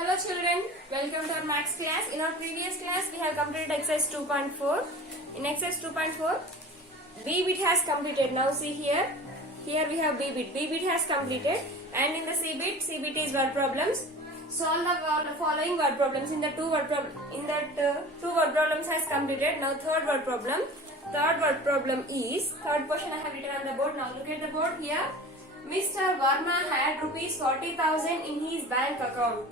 Hello children, welcome to our maths class. In our previous class we have completed exercise 2.4. In exercise 2.4 B bit has completed. Now see here we have B bit. B bit has completed and in the C bit is word problems. Solve the following word problems. In the two word problems has completed. Now third word problem. Third word problem is, third question I have written on the board. Now look at the board here. Mr. Verma had rupees 40,000 in his bank account.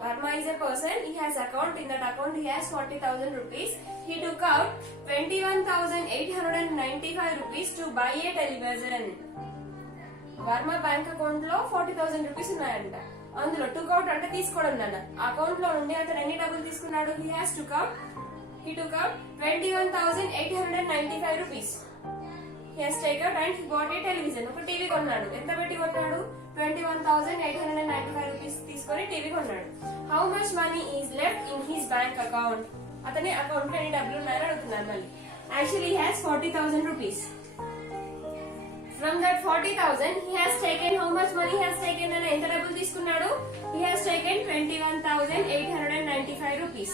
Verma is a person, he has account, in that account he has 40,000 rupees. He took out 21,895 rupees to buy a television. Verma bank account లో 40,000 rupees ఉన్నాయంట. అందులో took out అంటే తీసుకోవడం నాన్న. Account లో నుండి అతను ఎన్ని డబ్బులు తీసుకున్నాడు? He took out 21,895 rupees. He has taken and he bought a television. ఒక టీవీ కొన్నాడు. ఎంత పెట్టి కొన్నాడు? 21,895 rupees తీసుకొని టీవీ కొన్నాడు. How much money is left in his bank account? అతని అకౌంట్ లో ఎన్ని డబ్బులు ఉన్నాయని అడుగుతున్నారు మళ్ళీ. Actually he has 40,000 rupees. From that 40,000 he has taken, how much money he has taken అని ఎంత డబ్బులు తీసుకున్నాడు? He has taken 21,895 rupees.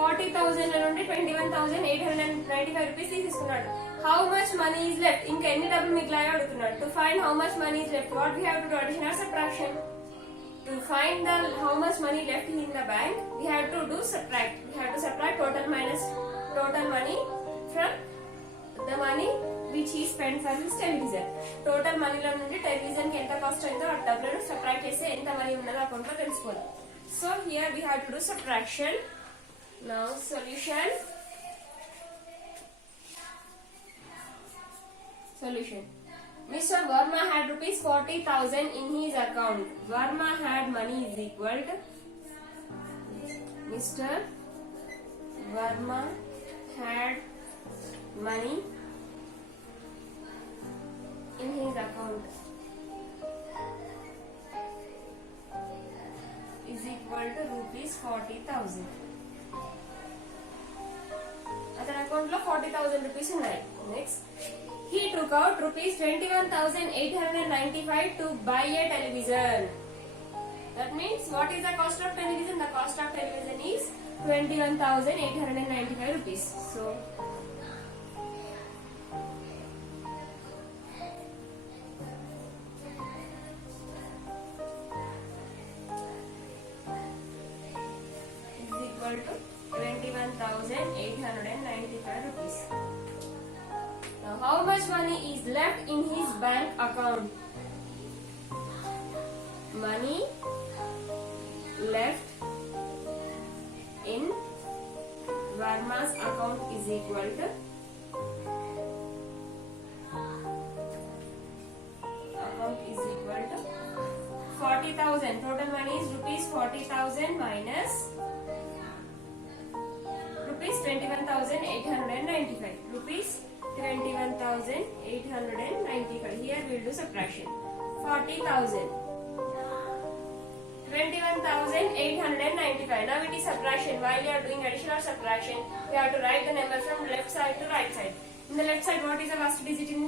40,000 నుండి 21,895 rupees తీసుకున్నాడు. How much money is left? ఇంకా ఎన్ని డబ్బులు మిగిలాయో అడుగుతున్నాడు. To find how much money is left, what we have to do? Addition or subtraction? To find the how much money left in the bank, we have to do subtract. We have to subtract total minus total money from the money which he spent for his television. Total money లో నుండి television కి ఎంత cost అయిందో ఆ డబ్బులను subtract చేసి ఎంత money ఉన్నదో అకౌంట్ లో తెలుసుకోవాలి. So here we have to do subtraction. Now solution. Mr. Verma had rupees 40,000 in his account. Verma had money is equal to Mr. Verma had money in his account is equal to rupees 40,000. అతని account లో 40,000 rupees ఉన్నాయి. Next he took out rupees 21,895 to buy a television. That means what is the cost of television? The cost of television is 21,895 rupees. So is equal to 21,895 rupees. Now how much money is left in his bank account? Money left in Verma's account is equal to 40,000. Total money is rupees 40,000 minus rupees 21,895. Rupees 21,895. Here we will do subtraction. 40,000. 21,895. Now it is subtraction. While you are doing addition or subtraction, you have to write the number from left side to right side. In the left side, what is the first digit in?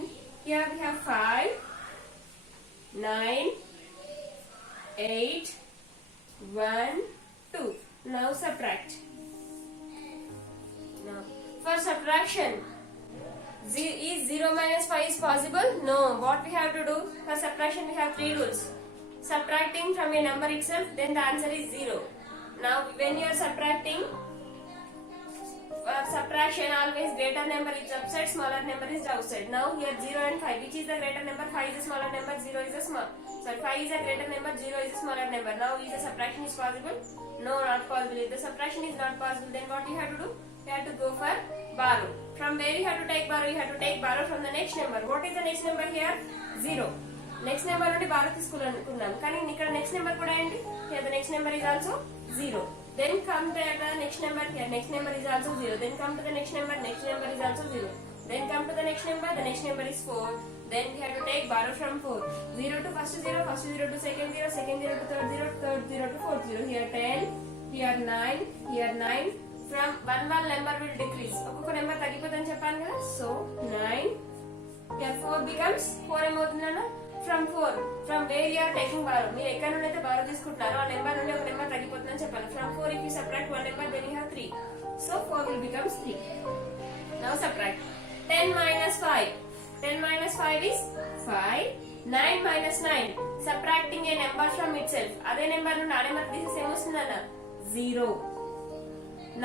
Here we have 5, 9, 8, 1, 2. Now subtract. Now for subtraction, is 0 minus 5 is possible? No. What we have to do? For subtraction we have 3 rules. Subtracting from a number itself, then the answer is 0. Now when you are subtracting, for subtraction always greater number is upside, smaller number is outside. Now here 0 and 5, which is the greater number? 5 is a smaller number, 0 is a small. Sorry, 5 is a greater number, 0 is a smaller number. Now is the subtraction is possible? No, not possible. If the subtraction is not possible, then what you have to do? You have to go for borrow. From where you have to take borrow? You have to take borrow from the next number. What is the next number here? 0. Next number నుండి borrow తీసుకున్నాం. కానీ ఇక్కడ next number కూడా ఏంటి? Here the next number is also 0. Then come to the next number. Here next number is also 0. Then come to the next number is also 0. Then come to the next number is 4. Then we have to take borrow from 4. 0 to first 0 to second 0 to third 0 to fourth 0. Here 10, here 9, here 9. From one number will decrease. ఒక్కొక్క number తగ్గిపోతుందని చెప్పాను కదా. So 9. Here 4 becomes 4 ఏమవుతుందన్న? From 4. From where you are taking borrow. మీరు ఎక్కడ నుండి అయితే borrow తీసుకుంటారో ఆ number నుండి ఒక number will become 3. Now subtract. 10 minus 5. 10 minus 5 is 5. 9 minus 9. Subtracting a number from itself. Other number నుండి ఆ నెంబర్ తీసేసి ఏమొస్తుందన్న 0.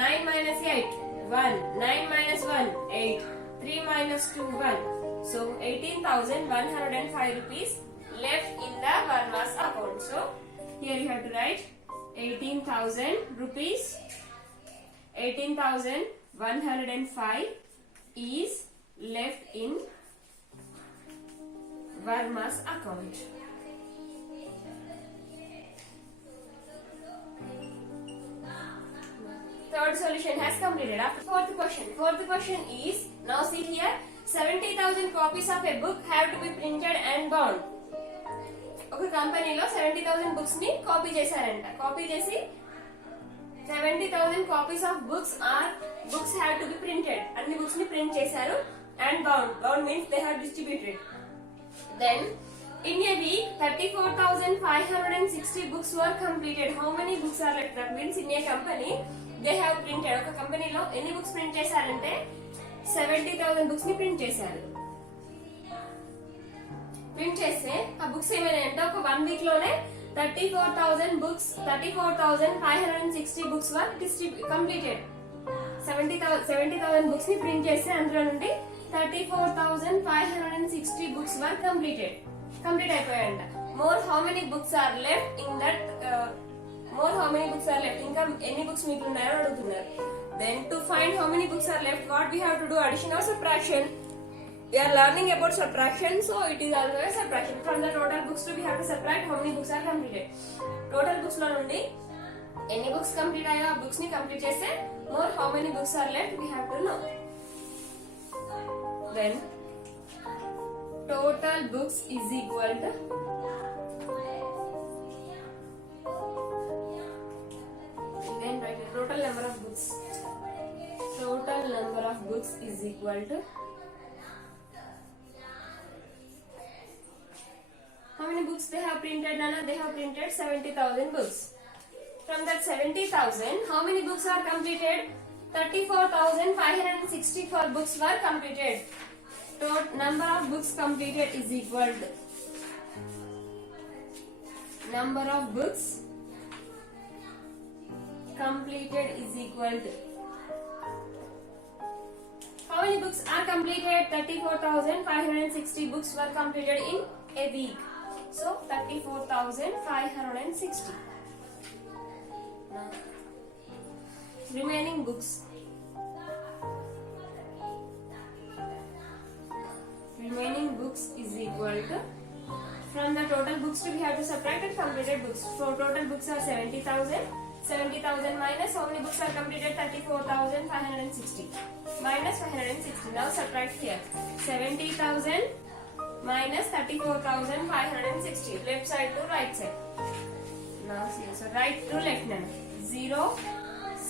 9 minus 8. 1. 9 minus 1. 8. 3 minus 2. 1. So 18,105 rupees left in the Varma's account. So here you have to write 18,000 rupees. 18,105 is left in Varma's account. Third solution has completed. After fourth question. Fourth question is, now see here, 70,000 copies of a book have to be printed and bound. ఒక కంపెనీలో 70,000 books ని copy చేశారంట. Copy చేసి 70,000 copies of books have to be printed. అన్ని books ని print చేశారు and bound. Bound means they have distributed. Then in a week 34,560 books were completed. How many books are left? That means in a company they have printed. ఒక కంపెనీలో ఎన్ని books print చేశారంటే 70,000 books ని print చేశారు. Print చేస్తే ఆ books ఏమైనాయంటే ఒక 1 week లోనే 34,560 బుక్స్ వర్ కంప్లీటెడ్. 70,000 బుక్స్ ని ప్రింట్ చేస్తే అందులో నుండి 34,560 బుక్స్ వర్ కంప్లీట్ అయిపోయాయంట. More how many books are left in that ఇంకా ఎన్ని బుక్స్ మీకు ఉన్నాయో అడుగుతున్నారు. Then to find how many books are left, what we have to do? Addition or subtraction. We are learning about subtraction, so it is also a subtraction. From the total books we have to subtract how many books are completed. Total books lo nundi any books complete ayo aa books ni complete cheste more how many books are left we have to know. Then total books is equal to then write the total number of books. Total number of books is equal to how many books they have printed, Nana? They have printed 70,000 books. From that 70,000, how many books are completed? 34,564 books were completed. Total number of books completed is equal to number of books completed is equal to how many books are completed? 34,560 books were completed in a week. So 34,560. Now, remaining books. Remaining books is equal to, from the total books we have to subtract the completed books. So total books are 70,000. 70,000 minus how many books are completed? 34,560 minus 560. Now subtract here. 70,000 minus 34,560. Left side to right side. Now see, so right to left now. 0, 6,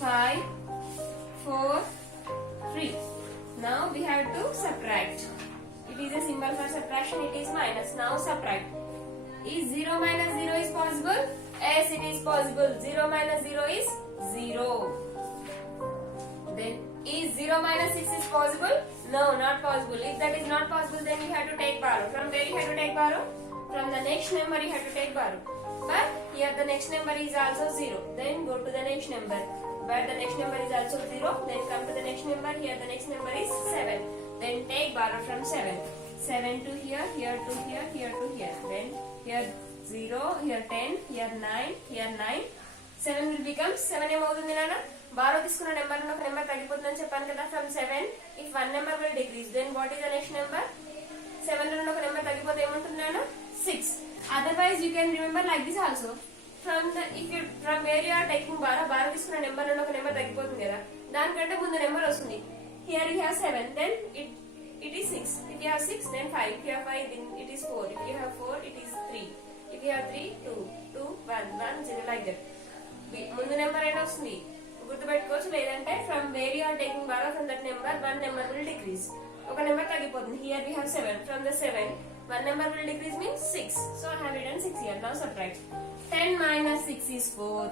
5, 4, 3. Now we have to subtract. It is a symbol for subtraction. It is minus. Now subtract. Is 0 minus 0 is possible? Yes, it is possible. 0 minus 0 is 0. Then is 0 minus 6 is possible? No, not possible. If that is not possible, then you have to take borrow. From where you have to take borrow? From the next number you have to take borrow. But here the next number is also 0. Then go to the next number. But the next number is also 0. Then come to the next number. Here the next number is 7. Then take borrow from 7. 7 to here, here to here, here to here. Then here 0, here 10, here 9, here 9. 7 will become 7 ఏమవుతుంది నాన్న? Borrow తీసుకున్న number ఒక number తగ్గిపోతుందని చెప్పాను కదా. From 7 if one number will decrease, then what is the next number? 7 లో ఒక number తగ్గిపోతే ఏముంటుంది నాన్న? 6. Otherwise you can remember like this also. From where you are taking borrow తీసుకున్న నెంబర్ లో ఒక నెంబర్ తగ్గిపోతుంది కదా, దానికంటే ముందు నెంబర్ వస్తుంది. Here you have 7, then it is 6. If you have 6, then 5. If you have 5, then it is 4. If you have 4, it is 3. If you have 3, 2, 2, 1, 1, 0 like that. ముందు number అయినా వస్తుంది గుర్తుపెట్టుకోవచ్చు. లేదంటే from where you are taking borrow from that number one number will decrease. ఒక number తగ్గిపోతుంది. Here we have 7. ఫ్రమ్ ద 7 one number will decrease means 6. So I have written 6 here. Now subtract. 10 minus 6 is 4.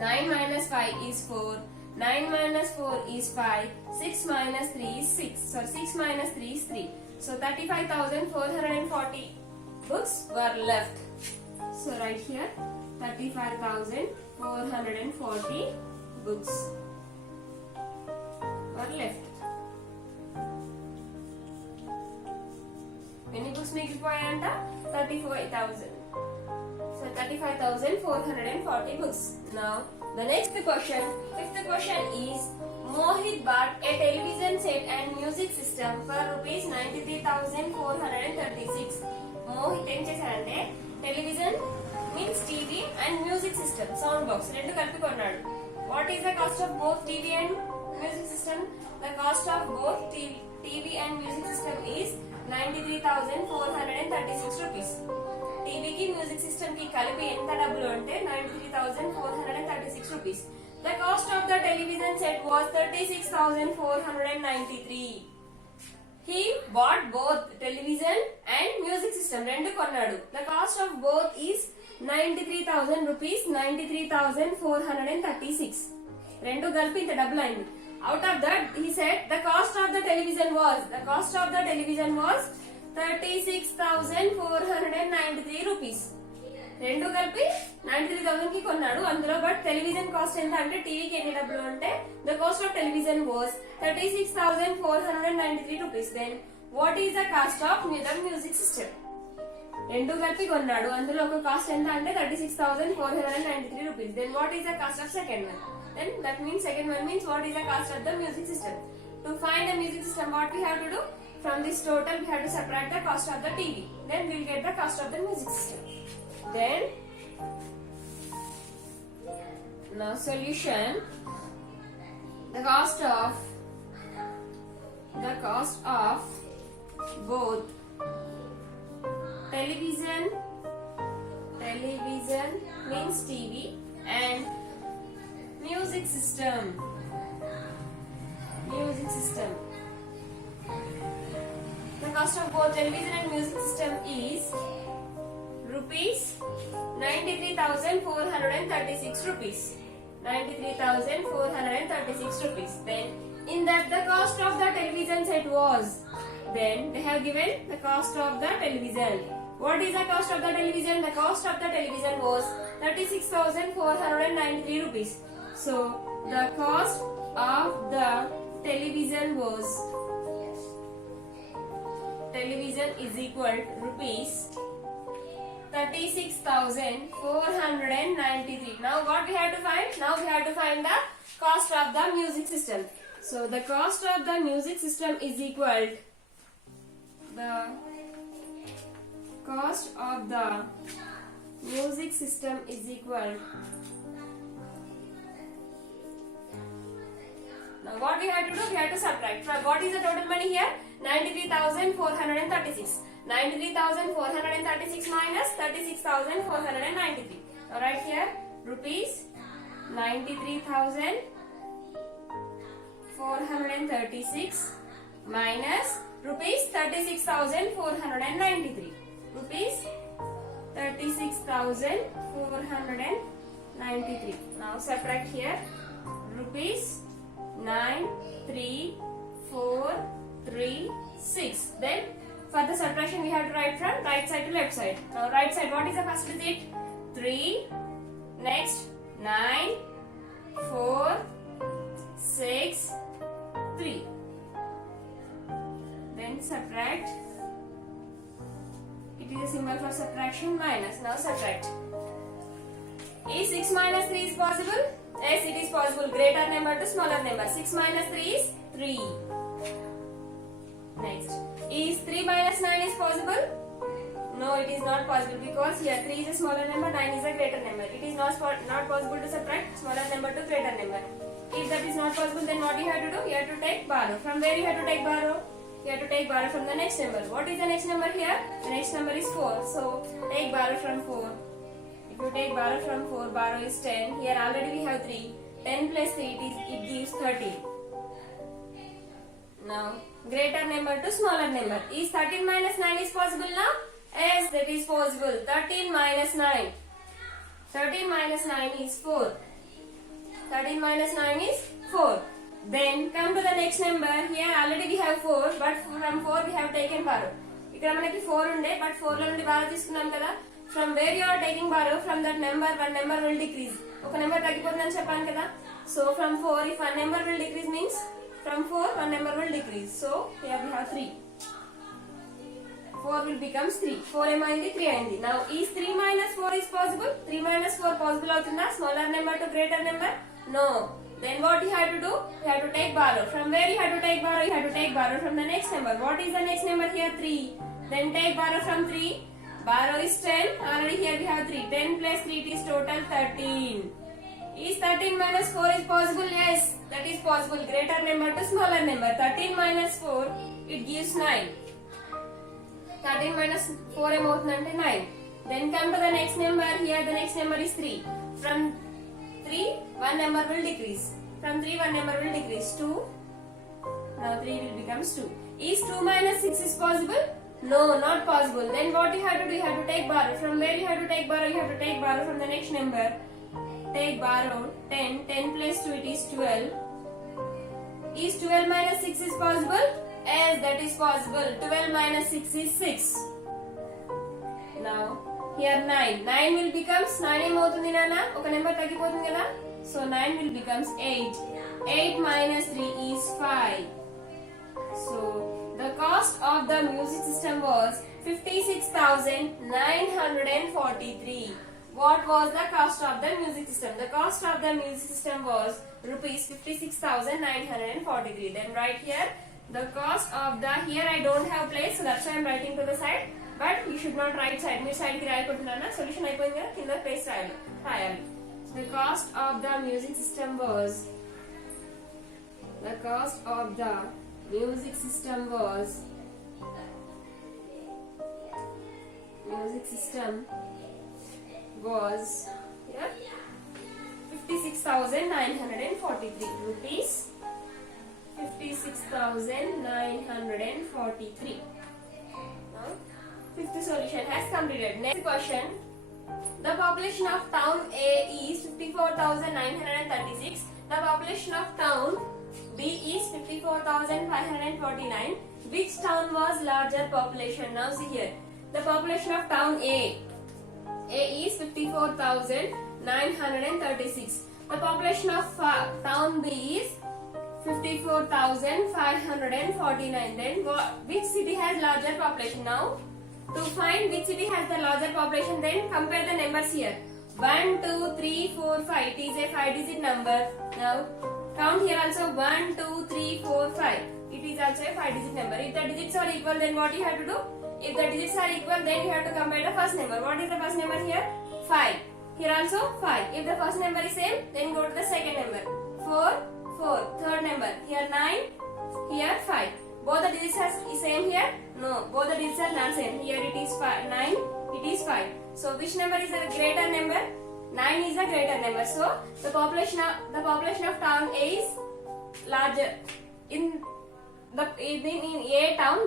9 minus 5 is 4. 9 minus 4 is 5. 6 minus 3 is 6. So 6 minus 3 is 3. So 35,440 books were left. So right here 35,440 books were left. Many books మిగిలిపోయాయంట 35,000. So 35,440 books. Now the next question, fifth question is Mohit bought a television set and music system for rupees 93,436. Mohit ఏం చేశాడంటే television means TV and music system sound box రెండు కలిపి కొన్నాడు. What is the cost of both TV and music system? The cost of both TV and music system is 93,436 rupees. టీవీకి music system కి కలిపి ఎంత డబ్బులు అంటే 93,436 rupees. The cost of the television set was 36,493. He bought both television and music system రెండు కొన్నాడు. The cost of both is 93,000 rupees. 93,436. రెండు కలిపి ఇంత డబ్బులు అయింది. Out of that, he said the cost of the television was 36,493 rupees. రెండు కలిపి 93,000 కి కొన్నాడు. అందులో బట్ టెలివిజన్ కాస్ట్ ఎంత అంటే టీవీకి ఎన్ని డబ్బులు అంటే the cost of television was 36,493 rupees. Then what is the cost of the music system? రెండు కలిపి కొన్నాడు. అందులో ఒక కాస్ట్ ఎంత అంటే 36,493 rupees. Then what is the cost of second one? Then that means second one means what is the cost of the music system. To find the music system, what we have to do? From this total we have to subtract the cost of the TV. Then we will get the cost of the music system. Then now solution. The cost of both television means TV and music system. The cost of both television and music system is rupees 93,436 rupees. 93,436 rupees. Then in that the cost of the television set was, then they have given the cost of the television. What is the cost of the television? The cost of the television was 36,493 rupees. So the cost of the television is equal to rupees 36,493. Now what we have to find? Now we have to find the cost of the music system. So the cost of the music system is equal to the cost of the music system is equal. Now what we have to do? We have to subtract. What is the total money here? 93,436. 93,436 minus 36,493. Now right here rupees 93,436 minus rupees 36,493. Rupees 36,493. Now subtract here rupees 9,3,4,3,6. Then for the subtraction we have to write from right side to left side. Now right side, what is the first digit? 3. Next 9, 4, 6, 3. Then subtract. It is a symbol for subtraction, minus. Now subtract. Is 6 minus 3 is possible? Yes, it is possible. Greater number to smaller number. 6 minus 3 is 3. Next. Is 3 minus 9 is possible? No, it is not possible because here 3 is a smaller number, 9 is a greater number. It is not possible to subtract smaller number to greater number. If that is not possible, then what you have to do? You have to take borrow. From where you have to take borrow? You have to take borrow from the next number. What is the next number here? The next number is 4. So take borrow from 4. If you take borrow from 4, borrow is 10. Here already we have 3. 10 plus 3 it gives 30. Now greater number to smaller number. Is 13 minus 9 is possible now? Yes, that is possible. 13 minus 9. 13 minus 9 is 4. 13 minus 9 is 4. Then come to the next number. Here already we have 4, but from 4 we have taken borrow. ఇక్కడ మనకి 4 ఉండే, but 4 లో నుండి borrow తీసుకున్నాం కదా. From where you are taking borrow, from that number one number will decrease. ఒక number తగ్గిపోతుందని చెప్పాను కదా. So from 4, if one number will decrease means from 4 one number will decrease. So here we have 3. 4 will becomes 3. 4 ఏమైంది? 3 అయింది. Now is 3 minus 4 is possible? 3 minus 4 possible అవుతుందా? Smaller number to greater number? No. Then what you have to do? You have to take borrow. From where you have to take borrow? You have to take borrow from the next number. What is the next number here? 3. Then take borrow from 3. Borrow is 10. Already here we have 3. 10 plus 3 it is total 13. Is 13 minus 4 is possible? Yes, that is possible. Greater number to smaller number. 13 minus 4 it gives 9. 13 minus 4 ఏమవుతుందంటే 9. Then come to the next number. Here the next number is 3. From 3 one number will decrease. From 3 one number will decrease. 2. Now 3 will becomes 2. Is 2 minus 6 is possible? No, not possible. Then what you have to do? You have to take borrow. From where you have to take borrow? You have to take borrow from the next number. Take borrow 10. 10 plus 2 it is 12. Is 12 minus 6 is possible? Yes, that is possible. 12 minus 6 is 6. Now here 9. 9 will becomes 9 ఏమవుతుంది నాన్న? ఒక number తగ్గిపోతుంది కదా. So 9 will becomes 8. 8 minus 3 is 5. So the cost of the music system was 56,943. What was the cost of the music system? The cost of the music system was rupees 56,943. Then right here the cost of the, here I don't have place, so that's why I'm writing to the side, but you should not write side. మీరు side కి రాయకుంటున్నానా? Solution అయిపోయింది కదా, కింద place రాయాలి. The cost of the music system was, the cost of the music system was, music system was here 56,943 rupees. 56,943. Now, fifth solution has completed. Next question. The population of town A is 54,936. The population of town B is 54,549. Which town was larger population? Now see here. The population of town A is 54,936. The population of town B is 54,549. Then which city has larger population? Now to find which city has the larger population, then compare the numbers here. 1, 2, 3, 4, 5. It is a 5-digit number. Now count here also. 1, 2, 3, 4, 5. It is also a 5-digit number. If the digits are equal, then what you have to do? If the digits are equal, then you have to compare the first number. What is the first number here? 5. Here also 5. If the first number is same, then go to the second number. 4, 4. Third number. Here 9. Here 5. Both the digits are same here? No. Both the digits are not same. Here it is 5. 9. It is 5. So which number is the greater number? 9 is the greater number. So the population of town A is larger. In A town,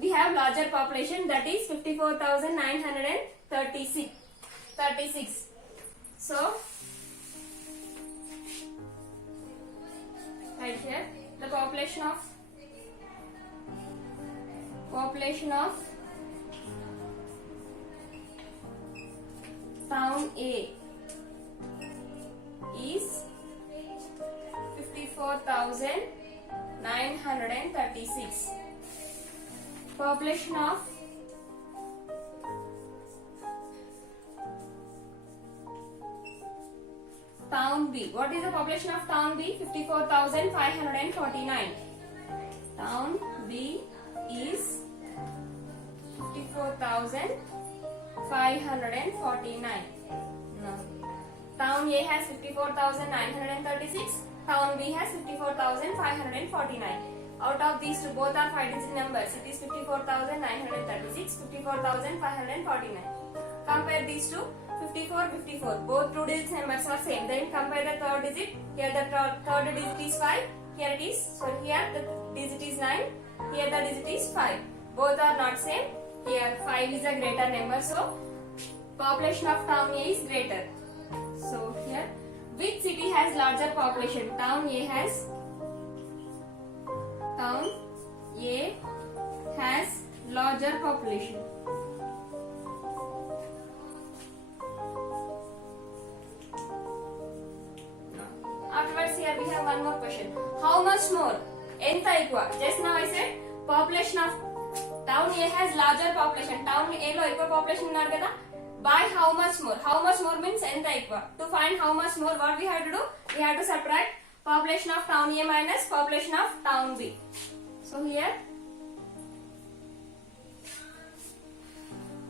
we have larger population, that is 54,936. So right here the population of town A is 54,936. Population of town B. What is the population of town B? 54,549. Town B is 54,549. No. Town A has 54,936. Town B has 54,549. Out of these two, both are 5-digit numbers. It is 54,936, 54,549. Compare these two. 54, 54. Both two digit numbers are same. Then compare the third digit. Here the third digit is 5. Here it is. So here the digit is 9. Here the digit is 5. Both are not same. Here 5 is a greater number. So population of town A is greater. So here which city has large larger population. Town A has larger population. Afterwards, here we have one more question. How much more? Enta equa. Just now I said population of town A has larger population. Town A lo equa population unnadu kada. By how much more? How much more means enta equa. To find how much more, what we have to do? We have to subtract population of town A minus population of town B. So here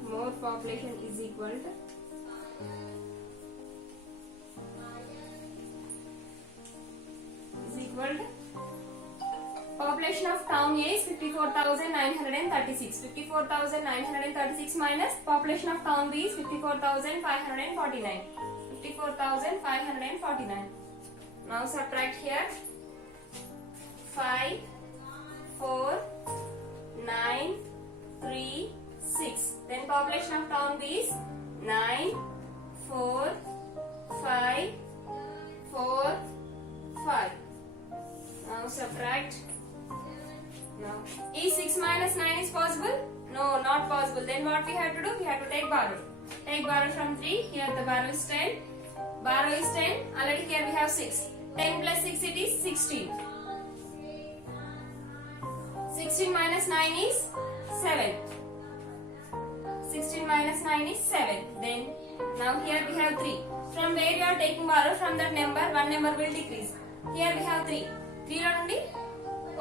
more population is equal to population of town A is 54,936. 54,936 minus population of town B is 54,549. 54,549. Now subtract here 5, 4, 9, 3, 6. Then population of town B is 9, 4, 5, 4, 5. Now subtract. Now, is 6 minus 9 is possible? No, not possible. Then what we have to do? We have to take borrow. Take borrow from 3. Here the borrow is 10. Borrow is 10. Already here we have 6. 10 plus 6 it is 16. 16 minus 9 is 7. 16 minus 9 is 7. Then, now here we have 3. From where you are taking borrow? From that number, one number will decrease. Here we have 3. 3 lo nundi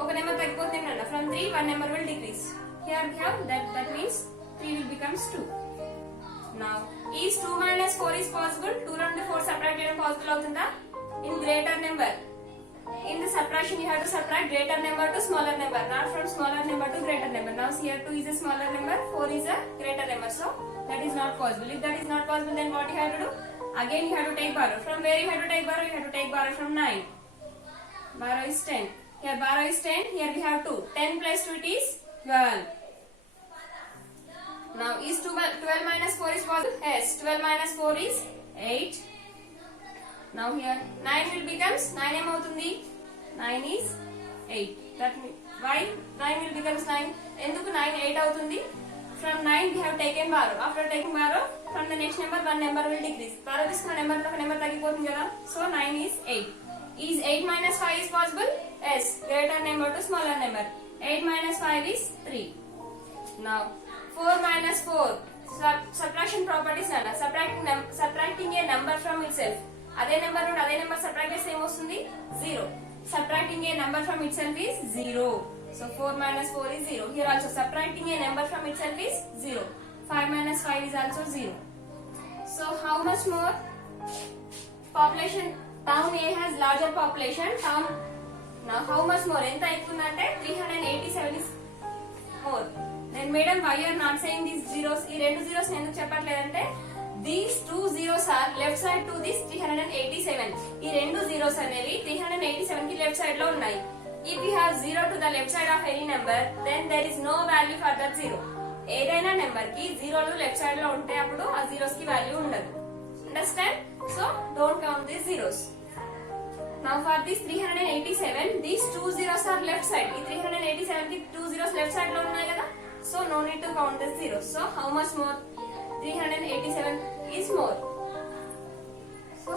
oka number taggipothunadi nalla. From 3 one number will decrease. Here we have that means 3 will becomes 2. Now is 2 minus 4 is possible? 2 lo nundi 4 subtract cheyadam possible avutunda? In greater number. In the subtraction you have to subtract greater number to smaller number, not from smaller number to greater number. Now here 2 is a smaller number, 4 is a greater number, so that is not possible. If that is not possible, then what you have to do? Again you have to take borrow. From where you have to take borrow? You have to take borrow from 9. Borrow is 10. Here borrow is 10. Here we have 2. 10 plus 2 it is 12. Now is 12 minus 4 is possible? Yes. 12 minus 4 is 8. Now here 9 will becomes 9 em avutundi? 9 is 8. That means why 9 will becomes 9? Enduku 9 8 avutundi? From 9 we have taken borrow. After taking borrow, from the next number one number will decrease. Borrow తీసుకున్న number లో ఒక number తగ్గిపోతుంది కదా. So 9 is 8. Is 8 minus 5 is possible? Yes. Greater number to smaller number. 8 minus 5 is 3. Now 4 minus 4. Subtraction properties nana. Subtracting a number from itself. అదే number నుండి అదే number subtract చేస్తే ఏమొస్తుంది? 0. Subtracting a number from itself is 0. So 4 minus 4 is 0. Here also subtracting a number from itself is 0. 5 minus 5 is also 0. So how much more? Population town A has larger population. Town now how much more? ఎంత ఎక్కువందంటే 387 is more. Then madam why you are not saying these zeros? ఈ రెండు zeros ఎందుకు చెప్పట్లేదంటే these two zeros are left side to this 387. ఈ రెండు zeros అనేవి 387 కి left side లో ఉన్నాయి. If you have 0 to the left side of any number, then there is no value for that 0. ఏదైనా నెంబర్ కి 0 లు లెఫ్ట్ సైడ్ లో ఉంటే అప్పుడు ఆ zeros కి వాల్యూ ఉండదు. Understand? So don't count these zeros. Now for this 387, these two zeros are left side. ఈ 387 కి two zeros left side లో ఉన్నాయి కదా. So no need to count the zeros. So how much more? 387 is more. So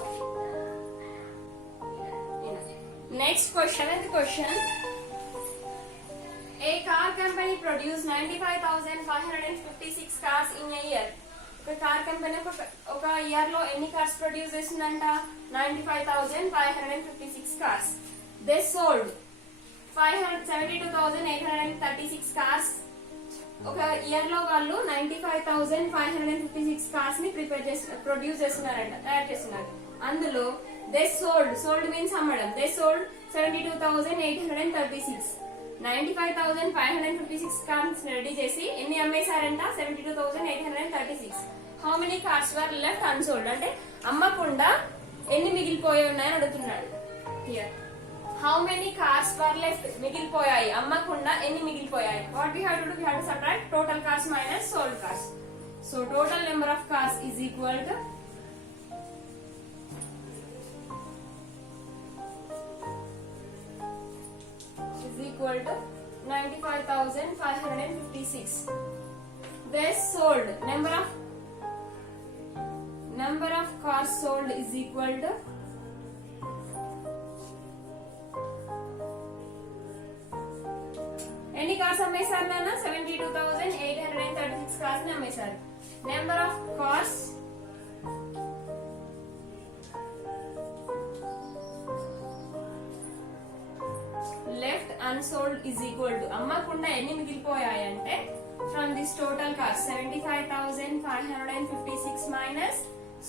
next question. Seventh question. A car company produced 95,556 cars in a year. ఒక car company ఒక year లో ఎన్ని cars produce చేసిందంట? 95,556 cars. They sold 72,836 cars. ఒక year లో వాళ్ళు 95,556 cars ని produce చేస్తున్నారంట, తయారు చేస్తున్నారు. అందులో దే సోల్డ్ మీన్స్ అమ్మడం. They sold 72,836. 95,556 కార్స్ రెడీ చేసి ఎన్ని అమ్మేశారంట? 72,836. How many cars were left unsold? అంటే అమ్మకుండా ఎన్ని మిగిలిపోయి ఉన్నాయని అడుగుతున్నాడు. Here how many cars were left, మిగిలిపోయాయి, అమ్మకుండా ఎన్ని మిగిలిపోయాయి. What we have to do? We have to subtract total cars minus sold cars. So total number of cars is equal to equal to 95,556. They sold. Number of cars sold is equal to ఎన్ని cars అమ్మేశారు నాన్న? 72,836 cars ని అమ్మేశారు. Number of cars left unsold is equal to అమ్మకుండా ఎన్ని మిగిలిపోయాయి అంటే from this total cars 75,556 minus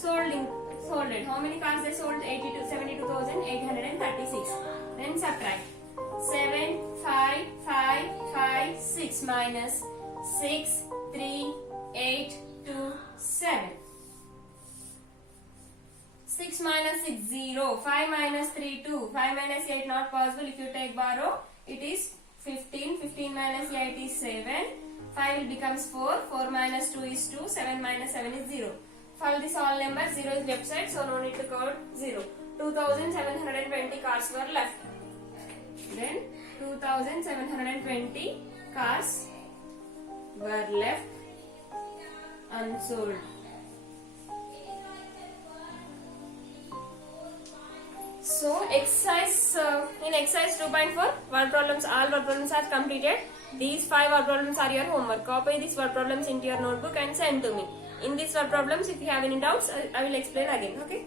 sold it. How many cars they sold? 72,836. Then subtract 7 5 5 5 6 minus 6 3 8 2 7. 6 minus 6 0. 5 minus 3 2. 5 minus 8 not possible. If you take borrow, it is 15. 15 minus 8 is 7. 5 will becomes 4. 4 minus 2 is 2. 7 minus 7 is 0. Follow this all numbers. 0 is left side, so no need to code 0. 2,720 cars were left. Then 2,720 cars were left unsold. So in exercise 2.4 word problems, all word problems are completed. These 5 word problems are your homework. Copy these word problems into your notebook and send to me. In these word problems, if you have any doubts, I will explain again. Okay.